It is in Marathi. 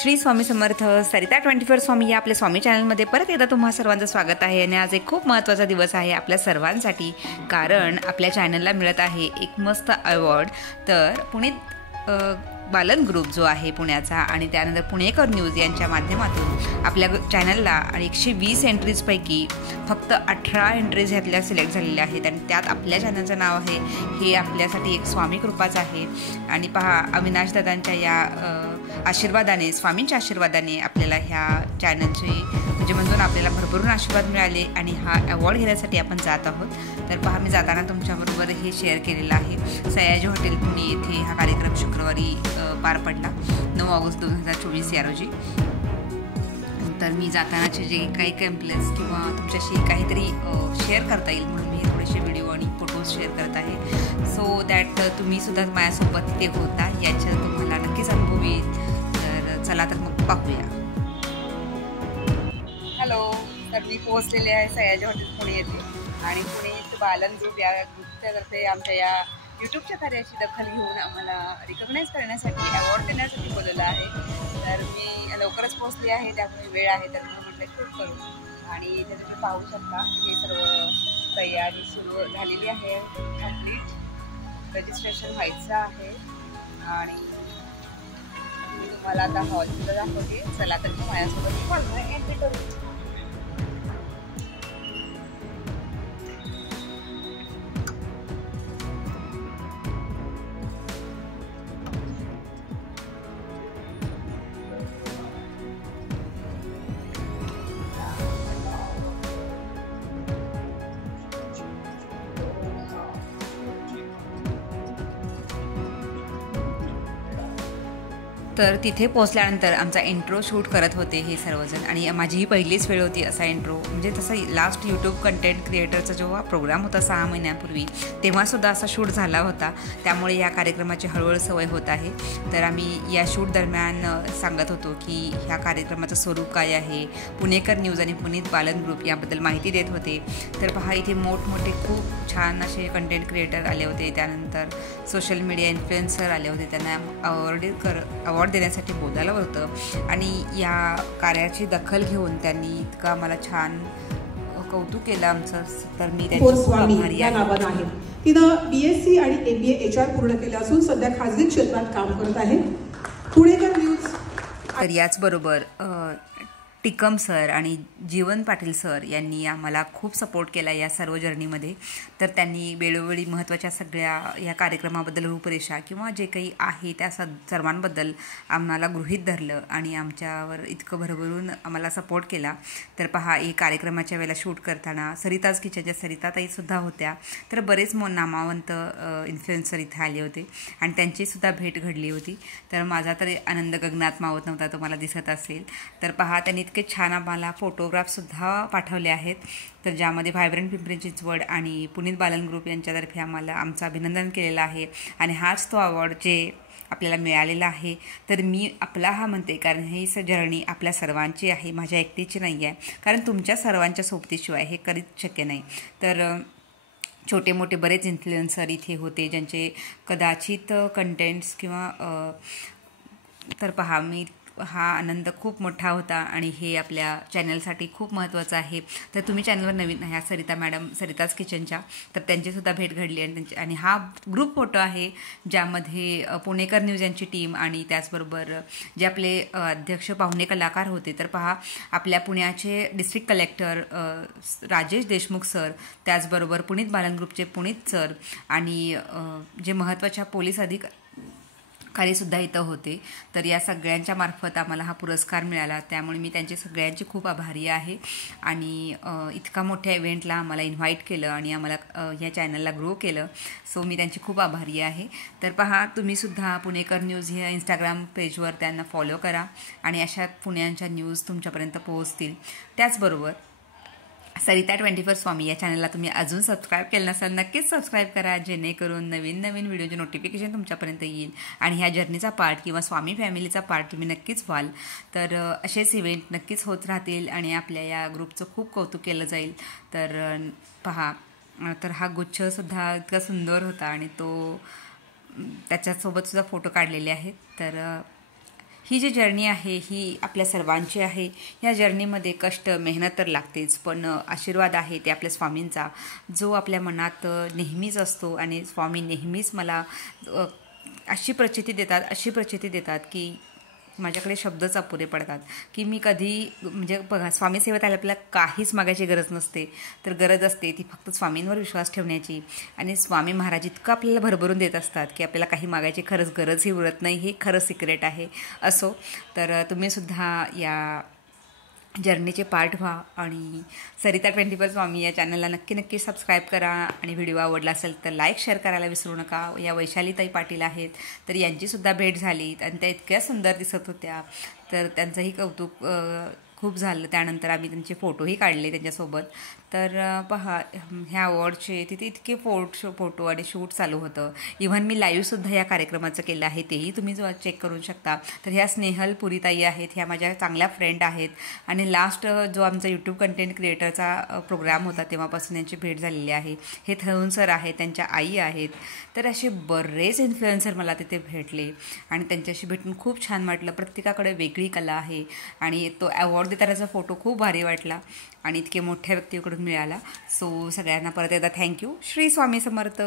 श्री स्वामी समर्थ. सरिता 24 स्वामी या आपल्या स्वामी चॅनलमध्ये परत एकदा तुम्हा सर्वांचं स्वागत आहे. आणि आज एक खूप महत्त्वाचा दिवस आहे आपल्या सर्वांसाठी, कारण आपल्या चॅनलला मिळत आहे एक मस्त अवॉर्ड. तर पुणे बालन ग्रुप जो आहे पुण्याचा आणि त्यानंतर पुणेकर न्यूज यांच्या माध्यमातून आपल्या चॅनलला 120 एंट्रीजपैकी फक्त 18 एंट्रीज ह्यातल्या सिलेक्ट झालेल्या आहेत. आणि त्यात आपल्या चॅनलचं नाव आहे. हे आपल्यासाठी एक स्वामी कृपाच आहे. आणि पहा, अविनाश दादांच्या या आशीर्वादाने, स्वामींच्या आशीर्वादाने आपल्याला ह्या चॅनलचे म्हणजे म्हणून आपल्याला भरभरून आशीर्वाद मिळाले आणि हा अवॉर्ड घेण्यासाठी आपण जात आहोत. तर पहा, मी जाताना तुमच्याबरोबर हे शेअर केलेलं आहे. सयाजी हॉटेल पुणे येथे हा कार्यक्रम शुक्रवारी पार पडला 9 ऑगस्ट 2024 या रोजी. तर मी जातानाचे जे काही कॅम्पलेस किंवा तुमच्याशी काहीतरी शेअर करता येईल म्हणून मी थोडेसे व्हिडिओ आणि फोटोज शेअर करत आहे. सो दॅट तुम्हीसुद्धा माझ्यासोबत ते होता याचा तुम्हाला नक्कीच अनुभव येईल. तर चला तर मग पाहूया. हॅलो, तर मी पोहोचलेले आहे सयाजी हॉटेल पुणे येथे. आणि पुणे बालन ग्रुप या ग्रुपच्यातर्फे आमच्या या यूट्यूबच्या कार्याची दखल घेऊन आम्हाला रिकग्नाईज करण्यासाठी, अवॉर्ड देण्यासाठी बोलवलं आहे. तर मी लवकरच पोहोचली आहे, त्यामुळे वेळ आहे, तर मी म्हटलं शूट करू. आणि इथे तुम्ही पाहू शकता हे सर्व तयारी सुरू झालेली आहे. कम्प्लीट रजिस्ट्रेशन व्हायचं आहे. आणि मी तुम्हाला आता हॉलसुद्धा दाखवते. चला तर मी माझ्यासोबत हॉलमध्ये एंट्री करू. तर तिथे पोहोचल्यानंतर आमचा इंट्रो शूट करत होते हे सर्वजण. आणि माझी ही पहिलीच वेळ होती असा इंट्रो, म्हणजे तसं लास्ट यूट्यूब कंटेंट क्रिएटरचा जेव्हा प्रोग्राम होता 6 महिन्यांपूर्वी, तेव्हासुद्धा असा शूट झाला होता. त्यामुळे या कार्यक्रमाची हळूहळू सवय होत आहे. तर आम्ही या शूट दरम्यान सांगत होतो की ह्या कार्यक्रमाचं स्वरूप काय आहे, पुणेकर न्यूज आणि पुनीत बालन ग्रुप याबद्दल माहिती देत होते. तर पहा, इथे मोठमोठे खूप छान असे कंटेंट क्रिएटर आले होते. त्यानंतर सोशल मीडिया इन्फ्लुएन्सर आले होते. त्यांना अवॉर्ड देण्यासाठी बोलावलं होतं. आणि या कार्याची दखल घेऊन त्यांनी इतका मला छान कौतुक केलं आमचं. तर मी त्यांची आभारी आहे. तिनं BSc आणि MBA HR पूर्ण केलं असून सध्या खाजगी क्षेत्रात काम करत आहे. पुणेकर न्यूज. तर याचबरोबर टिकम सर आणि जीवन पाटील सर यांनी आम्हाला खूप सपोर्ट केला या सर्व जर्नीमध्ये. तर त्यांनी वेळोवेळी महत्त्वाच्या सगळ्या या कार्यक्रमाबद्दल रूपरेषा किंवा जे काही आहे त्या सर्वांबद्दल आम्हाला गृहीत धरलं आणि आमच्यावर इतकं भरभरून आम्हाला सपोर्ट केला. तर पहा, हे कार्यक्रमाच्या वेळेला शूट करताना सरिताज किचनच्या सरिताताईसुद्धा होत्या. तर बरेच नामावंत इन्फ्लुएन्सर इथे आले होते आणि त्यांचीसुद्धा भेट घडली होती. तर माझा तरी आनंद गगनात मावत नव्हता, तुम्हाला दिसत असेल. तर पहा, त्यांनी इतके छान आम्हाला फोटोग्राफसुद्धा पाठवले आहेत. तर ज्यामध्ये व्हायब्रंट पिंपरी चिंचवड आणि पुनीत बालन ग्रुप यांच्यातर्फे आम्हाला आमचं अभिनंदन केलेलं आहे. आणि हाच तो अवॉर्ड जे आपल्याला मिळालेला आहे. तर मी आपला हा म्हणते, कारण ही जर्नी आपल्या सर्वांची आहे, माझ्या एकटीची नाही आहे. कारण तुमच्या सर्वांच्या सोबतीशिवाय हे कधीच शक्य नाही. तर छोटे मोठे बरेच इन्फ्लुएन्सर इथे होते ज्यांचे कदाचित कंटेंट्स किंवा तर पहा, मी हा आनंद खूप मोठा होता आणि हे आपल्या चॅनलसाठी खूप महत्त्वाचं आहे. तर तुम्ही चॅनलवर नवीन ह्या सरिता मॅडम, सरिताज किचनच्या, तर त्यांचीसुद्धा भेट घडली. आणि हा ग्रुप फोटो आहे ज्यामध्ये पुणेकर न्यूज यांची टीम आणि त्याचबरोबर जे आपले अध्यक्ष पाहुणे कलाकार होते. तर पहा, आपल्या पुण्याचे district collector Rajesh Deshmukh sir, त्याचबरोबर पुनीत बालन ग्रुपचे पुनीत सर आणि जे महत्त्वाच्या पोलीस अधिकारीसुद्धा इथं होते. तर या सगळ्यांच्या मार्फत आम्हाला हा पुरस्कार मिळाला. त्यामुळे मी त्यांची सगळ्यांची खूप आभारी आहे. आणि इतका मोठ्या इव्हेंटला आम्हाला इन्व्हाइट केलं आणि आम्हाला या चॅनलला ग्रो केलं. सो मी त्यांची खूप आभारी आहे. तर पहा, तुम्हीसुद्धा पुणेकर न्यूज ह्या इंस्टाग्राम पेजवर त्यांना फॉलो करा आणि अशा पुण्याच्या न्यूज तुमच्यापर्यंत पोहोचतील. त्याचबरोबर सरिता 24 स्वामी या चॅनलला तुम्ही अजून सबस्क्राईब केलं नसाल, नक्कीच सबस्क्राईब करा, जेणेकरून नवीन नवीन व्हिडिओचे नोटिफिकेशन तुमच्यापर्यंत येईल आणि ह्या जर्नीचा पार्ट किंवा स्वामी फॅमिलीचा पार्ट तुम्ही नक्कीच व्हाल. तर असेच इव्हेंट नक्कीच होत राहतील आणि आपल्या या ग्रुपचं खूप कौतुक केलं जाईल. तर पहा, तर हा गुच्छसुद्धा इतका सुंदर होता आणि तो त्याच्यासोबतसुद्धा फोटो काढलेले आहेत. तर ही जी जर्नी आहे ही आपल्या सर्वांची आहे. या जर्नीमध्ये कष्ट मेहनत तर लागतेच, पण आशीर्वाद आहे ते आपल्या स्वामींचा जो आपल्या मनात नेहमीच असतो. आणि स्वामी नेहमीच मला अशी प्रचिती देतात की माझ्याकडे शब्दच अपुरे पडतात की मी कधी म्हणजे बघा, स्वामी सेवेत आपल्याला काहीच मागायची गरज नसते, तर गरज असते ती फक्त स्वामींवर विश्वास ठेवण्याची. आणि स्वामी महाराज इतकं आपल्याला भरभरून देत असतात की आपल्याला काही मागायची खरंच गरजही उरत नाही. हे खरं सिक्रेट आहे. असो, तर तुम्हीसुद्धा या जर्नीचे पार्ट व्हा आणि सरिता 24 स्वामी या चॅनलला नक्की सबस्क्राईब करा. आणि व्हिडिओ आवडला असेल तर लाईक शेअर करायला विसरू नका. या वैशालीताई पाटील आहेत, तर यांचीसुद्धा भेट झाली आणि त्या इतक्या सुंदर दिसत होत्या, तर त्यांचंही कौतुक खूप झालं. त्यानंतर आम्ही त्यांचे फोटोही काढले त्यांच्यासोबत. तर पहा, ह्या अवॉर्डचे तिथे इतके फोटो आणि शूट चालू होतं. इव्हन मी लाईव्हसुद्धा या कार्यक्रमाचं केलं आहे, तेही तुम्ही चेक करू शकता. तर ह्या स्नेहल पुरीताई आहेत, ह्या माझ्या चांगल्या फ्रेंड आहेत. आणि लास्ट जो आमचा यूट्यूब कंटेंट क्रिएटरचा प्रोग्राम होता तेव्हापासून यांची भेट झालेली आहे. हे थळून सर आहेत, त्यांच्या आई आहेत. तर असे बरेच इन्फ्लुएन्सर मला तिथे भेटले आणि त्यांच्याशी भेटून खूप छान वाटलं. प्रत्येकाकडे वेगळी कला आहे आणि तो अवॉर्ड देतानाचा फोटो खूप भारी वाटला आणि इतके मोठ्या व्यक्तीकडून मिळाला. सो सगळ्यांना परत एकदा थँक्यू. श्री स्वामी समर्थ.